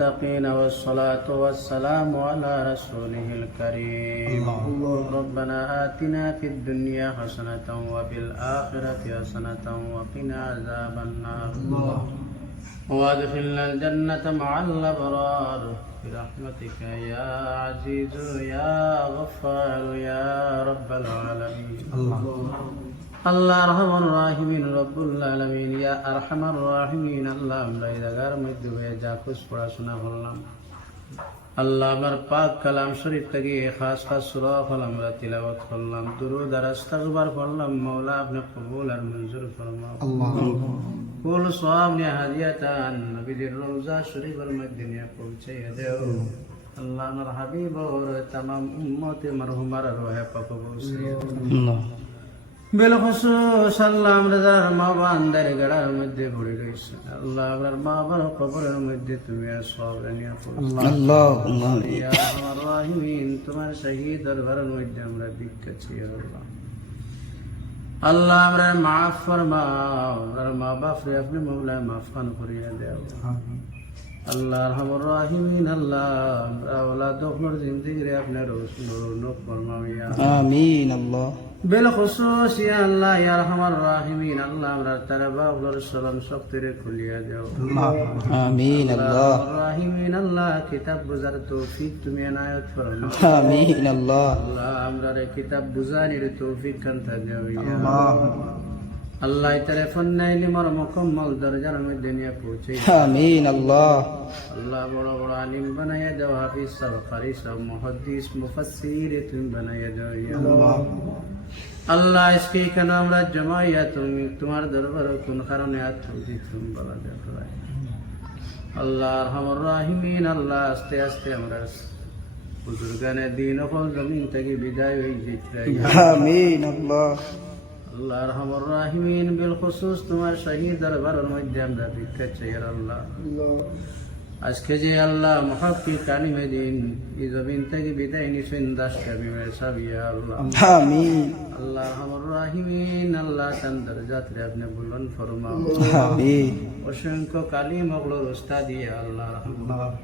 المتقين والصلاة والسلام على رسوله الكريم ربنا آتنا في الدنيا حسنة وفي الآخرة حسنة وقنا عذاب النار وادخلنا الجنة مع الأبرار برحمتك يا عزيز يا غفار يا رب العالمين الله أرحم الراحمين رب العالمين يا أرحم الراحمين الله আমরা এই জায়গার মধ্যে হয়ে যা কিছু পড়াশোনা করলাম আল্লাহ আমার পাক কালাম শরীফ থেকে খাস খাস সূরা আমরা তিলাওয়াত করলাম দুরূদ আর ইস্তিগফার করলাম মাওলা আপনি কবুল আর মঞ্জুর ফরমাও আল্লাহুম্মা কুল সওয়াব নিয়ে হাদিয়াতান নবীর রওজা শরীফের মধ্যে নিয়ে পৌঁছে দাও আল্লাহ আমার হাবিব और तमाम উম্মত মরহুমার রূহে পাক পৌঁছে আল্লাহ বিলখুসুস আল্লাহ আমরা যারা মা বান্দার গড়ার মধ্যে পড়ে রয়েছে আল্লাহ আমার মা বাবার কবরের মধ্যে তুমি সওয়াব নিয়ে আল্লাহুম্মা ইয়া আরহামার রাহিমিন তোমার শহীদ দরবারের মধ্যে আমরা ভিক্ষা চাই আল্লাহ আল্লাহ আমরা মাফ ফরমাও আর মা বাপরে আপনি মওলা মাফ খান করিয়া দাও আল্লাহ আরহামার রাহিমিন আল্লাহ আমরা اولاد ওপর জিন্দেগি রে আপনার রহমত ফরমাও ইয়া আমিন আল্লাহ بالخصوص يا الله يا ارحم الراحمين الله امر تربا ولر سلام شفتر كليا দাও আমিন আল্লাহ الراحمين الله কিতাব বুঝার তৌফিক তুমি এনায়েত ফরমাও আমিন আল্লাহ আল্লাহ আমরা কিতাব বুঝানির তৌফিক কান দাও ইয়া আল্লাহ আল্লাহ টেলিফোন নাইলে মোর মুকম্মল দরজার মধ্যে নিয়ে পৌঁছে আমিন আল্লাহ আল্লাহ বড় বড় আলিম বানায়া দাও হাফিজ সব কারি সব মুহাদ্দিস মুফাসসির তুমি বানায়া দাও ইয়া আল্লাহ আল্লাহ আজকে কেন আমরা জমাইয়া তুমি তোমার দরবারে কোন কারণে আত্মজি তুমি বলা দেখো আল্লাহ আরহামুর রাহিমিন আল্লাহ আস্তে আস্তে আমরা বুজুর্গানে দিন ও জমিন থেকে বিদায় হয়ে যেতে আমিন আল্লাহ আল্লাহ আরহামুর রাহিমিন বিল খুসুস তোমার শহীদ দরবারের মধ্যে আমরা ভিক্ষা চাই আল্লাহ আজকে যে আল্লাহ মুহাক্কিক আলিমে দিন এই জমিন থেকে বিদায় নিছেন দাসটা বিমের সাবিয়া আল্লাহ আমিন আল্লাহ আরহামুর রাহিমিন আল্লাহ তার দরজাতে আপনি বুলন্দ ফরমাও আমিন অসংখ্য কালিম ওগুলোর উস্তাদি আল্লাহ রাহমাত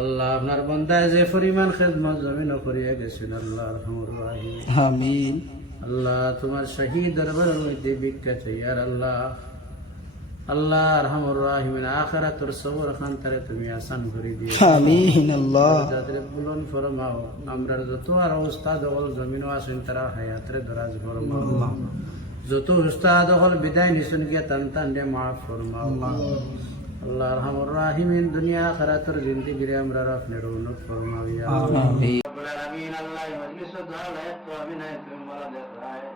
আল্লাহ আপনার বান্দা যে পরিমাণ খিদমত জমিন করিয়া গেছেন আল্লাহ আরহামুর রাহিম আমিন আল্লাহ তোমার শহীদ দরবারের মধ্যে ভিক্ষা চাই আর আল্লাহ আল্লাহ আরহামুর রাহিমিন আখিরাতের সবর খান তারে তুমি আসান করে দিও আমিন আল্লাহ যাদের বুলন্দ ফরমাও আমরা যত আর উস্তাদ হল জমিন আছেন তারা হায়াতের দরাজ ফরমাও আল্লাহ যত উস্তাদ হল বিদায় নিছেন গিয়া তান তান দে মাফ ফরমাও আল্লাহ আরহামুর রাহিমিন দুনিয়া আখিরাতের জিন্দেগি রে আমরা আপনি রওনক ফরমাও ইয়া আমিন রব্বুল আলামিন আল্লাহ মজলিস দোয়া লায়ক তো আমিন তুমি বলা দেখায়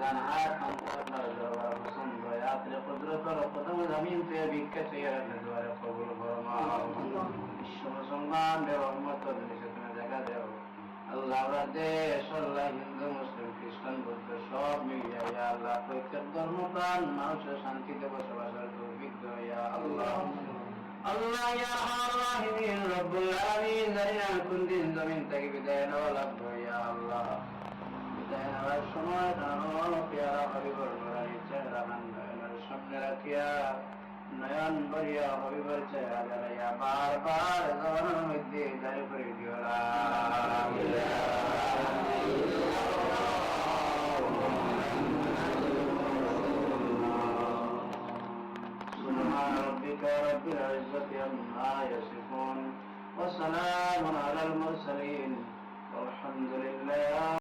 জানহাত আমরা দরবার পছন্দ হয় আপনি কুদরত ও কদম জমিন पे ভিক্ষা চাই আপনি দোয়া কবুল ফরমাও মুসলমান রে রহমত নিয়ে তুমি জায়গা দাও আল্লাহ দেশ আল্লাহ হিন্দু মুসলিম খ্রিস্টান বৌদ্ধ সব মিলিয়ে ইয়া আল্লাহ প্রত্যেক ধর্মপ্রাণ মানুষের শান্তিতে বসবাসের তৌফিক দাও ইয়া আল্লাহ আল্লাহ ইয়া রাহিমিন রব্বুল আলামিন জানিনা কোন দিন জমিন থেকে বিদায় নেওয়া লাগবে ইয়া আল্লাহ বিদায় নেওয়ার সময় আমার প্যারা হাবিবুর নূরানি চেহারা নয়নের সামনে রাখিয়া নয়ন ভরিয়া হাবিবুর চেহারা লাইয়া বারবার জবানের মধ্যে জারি করে দিও লা سبحان ربك رب العزة عما يصفون وسلام على المرسلين